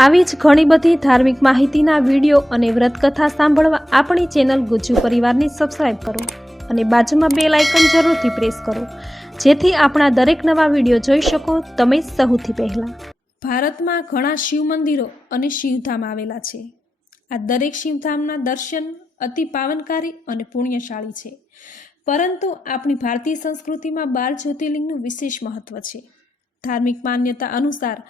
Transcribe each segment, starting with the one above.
આવી જ ઘણી બધી ધાર્મિક માહિતીના વીડિયો અને વ્રતકથા સાંભળવા આપણી ચેનલ ગુજ્જુ પરિવારની સબસ્ક્રાઈબ કરો અને બાજુમાં બે લાઇકન જરૂરથી પ્રેસ કરો. જેથી આપણા દરેક નવા વીડિયો જોઈ શકો તમે સૌથી પહેલાં. ભારતમાં ઘણા શિવ મંદિરો અને શિવધામ આવેલા છે. આ દરેક શિવધામના દર્શન અતિ પાવનકારી અને પુણ્યશાળી છે. પરંતુ આપણી ભારતીય સંસ્કૃતિમાં બાર જ્યોતિર્લિંગનું વિશેષ મહત્ત્વ છે. ધાર્મિક માન્યતા અનુસાર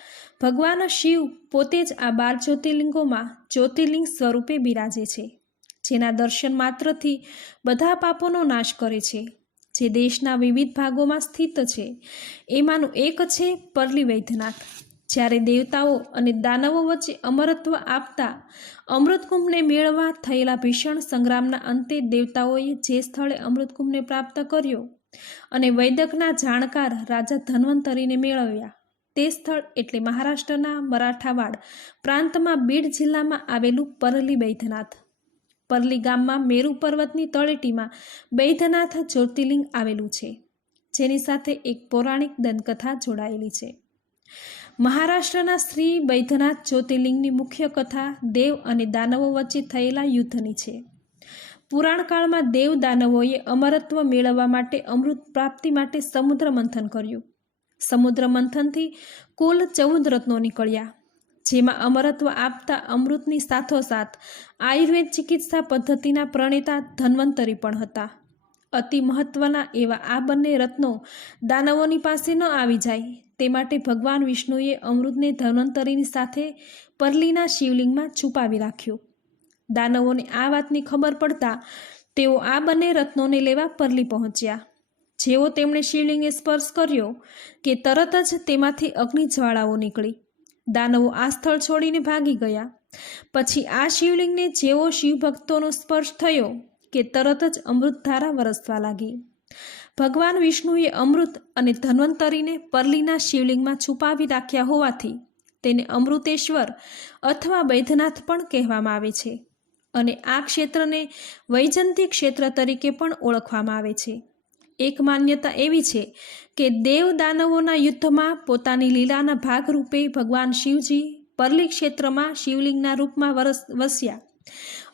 ભગવાન શિવ પોતે જ આ બાર જ્યોતિર્લિંગોમાં જ્યોતિર્લિંગ સ્વરૂપે બિરાજે છે, જેના દર્શન માત્રથી બધા પાપોનો નાશ કરે છે. જે દેશના વિવિધ ભાગોમાં સ્થિત છે, એમાંનું એક છે પરલી વૈદ્યનાથ. જ્યારે દેવતાઓ અને દાનવો વચ્ચે અમરત્વ આપતા અમૃતકુંભને મેળવવા થયેલા ભીષણ સંગ્રામના અંતે દેવતાઓએ જે સ્થળે અમૃતકુંભને પ્રાપ્ત કર્યો અને વૈદકના જાણકાર રાજા ધન્વંતરીને મેળવ્યા. તે સ્થળ એટલે મહારાષ્ટ્રના મરાઠાવાડ પ્રાંતમાં બીડ જિલ્લામાં આવેલું પરલી બૈદ્યનાથ પરલી ગામમાં મેરુ પર્વતની તળેટીમાં બૈદ્યનાથ જ્યોતિર્લિંગ આવેલું છે, જેની સાથે એક પૌરાણિક દંતકથા જોડાયેલી છે. મહારાષ્ટ્રના શ્રી બૈદ્યનાથ જ્યોતિર્લિંગની મુખ્ય કથા દેવ અને દાનવો વચ્ચે થયેલા યુદ્ધની છે. પુરાણકાળમાં દેવ દાનવોએ અમરત્વ મેળવવા માટે અમૃત પ્રાપ્તિ માટે સમુદ્ર મંથન કર્યું. સમુદ્ર મંથનથી કુલ ચૌદ રત્નો નીકળ્યા. જેમાં અમરત્વ આપતા અમૃતની સાથોસાથ આયુર્વેદ ચિકિત્સા પદ્ધતિના પ્રણેતા ધન્વંતરી પણ હતા. અતિ મહત્વના એવા આ બંને રત્નો દાનવોની પાસે ન આવી જાય, તે માટે ભગવાન વિષ્ણુએ અમૃતને ધન્વંતરીની સાથે પરલીના શિવલિંગમાં છુપાવી રાખ્યું. દાનવોને આ વાતની ખબર પડતા તેઓ આ બંને રત્નોને લેવા પરલી પહોંચ્યા. જેવો તેમણે શિવલિંગે સ્પર્શ કર્યો કે તરત જ તેમાંથી અગ્નિ જ્વાળાઓ નીકળી. દાનવો આ સ્થળ છોડીને ભાગી ગયા. પછી આ શિવલિંગને જેવો શિવભક્તોનો સ્પર્શ થયો કે તરત જ અમૃતધારા વરસવા લાગી. ભગવાન વિષ્ણુએ અમૃત અને ધન્વંતરીને પરલીના શિવલિંગમાં છુપાવી રાખ્યા હોવાથી તેને અમૃતેશ્વર અથવા બૈદ્યનાથ પણ કહેવામાં આવે છે. અને આ ક્ષેત્રને વૈજંતી ક્ષેત્ર તરીકે પણ ઓળખવામાં આવે છે. એક માન્યતા એવી છે કે દેવ દાનવોના યુદ્ધમાં પોતાની લીલાના ભાગરૂપે ભગવાન શિવજી પરલી ક્ષેત્રમાં શિવલિંગના રૂપમાં વરસ, વસ્યા.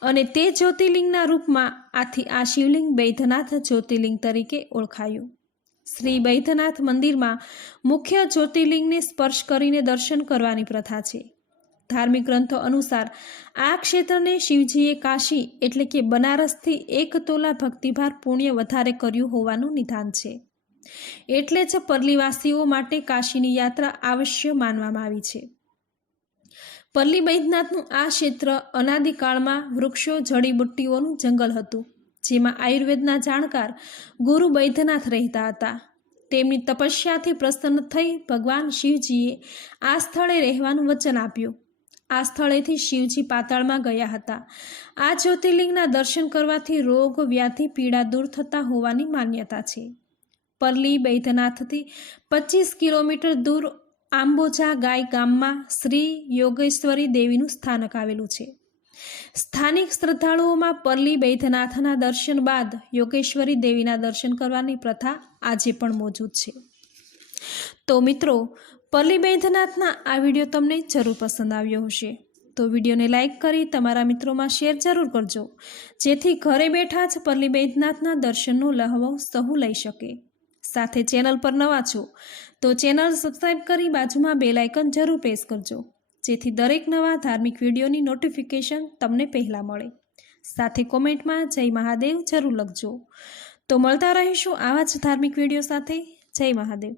અને તે જ્યોતિર્લિંગના રૂપમાં આથી આ શિવલિંગ બૈદ્યનાથ જ્યોતિર્લિંગ તરીકે ઓળખાયું. શ્રી બૈદ્યનાથ મંદિરમાં મુખ્ય જ્યોતિર્લિંગને સ્પર્શ કરીને દર્શન કરવાની પ્રથા છે. ધાર્મિક ગ્રંથો અનુસાર, આ ક્ષેત્રને શિવજીએ કાશી એટલે કે બનારસથી એક તોલા ભક્તિભાર પુણ્ય વધારે કર્યું હોવાનું નિધાન છે. એટલે જ પરલીવાસીઓ માટે કાશીની યાત્રા આવશ્ય માનવામાં આવી છે. પરલી બૈદ્યનાથનું આ ક્ષેત્ર અનાદિકાળમાં વૃક્ષો જડીબુટ્ટીઓનું જંગલ હતું, જેમાં આયુર્વેદના જાણકાર ગુરુ બૈદ્યનાથ રહેતા હતા. તેમની તપસ્યાથી પ્રસન્ન થઈ ભગવાન શિવજીએ આ સ્થળે રહેવાનું વચન આપ્યું. આ સ્થળેથી શિવજી પાતાળમાં ગયા હતા. આ જ્યોતિર્લિંગના દર્શન કરવાથી રોગ, વ્યાધિ, પીડા દૂર થતા હોવાની માન્યતા છે. પરલી બૈદ્યનાથથી પચીસ કિલોમીટર દૂર આંબોજા ગાય ગામમાં શ્રી યોગેશ્વરી દેવીનું સ્થાનક આવેલું છે. સ્થાનિક શ્રદ્ધાળુઓમાં પરલી બૈદ્યનાથના દર્શન બાદ યોગેશ્વરી દેવીના દર્શન કરવાની પ્રથા આજે પણ મોજૂદ છે. તો મિત્રો પરલી બૈદ્યનાથના આ વીડિયો તમને જરૂર પસંદ આવ્યો હશે. તો વિડીયોને લાઇક કરી તમારા મિત્રોમાં શેર જરૂર કરજો, જેથી ઘરે બેઠા જ પરલી બૈદ્યનાથના દર્શનનો લહવો સહુ લઈ શકે. સાથે ચેનલ પર નવા છો, તો ચેનલ સબસ્ક્રાઈબ કરી બાજુમાં બેલ આઇકન જરૂર પ્રેસ કરજો, જેથી દરેક નવા ધાર્મિક વિડીયોની નોટિફિકેશન તમને પહેલાં મળે. સાથે કોમેન્ટમાં જય મહાદેવ જરૂર લખજો. તો મળતા રહીશું આવા જ ધાર્મિક વીડિયો સાથે. જય મહાદેવ.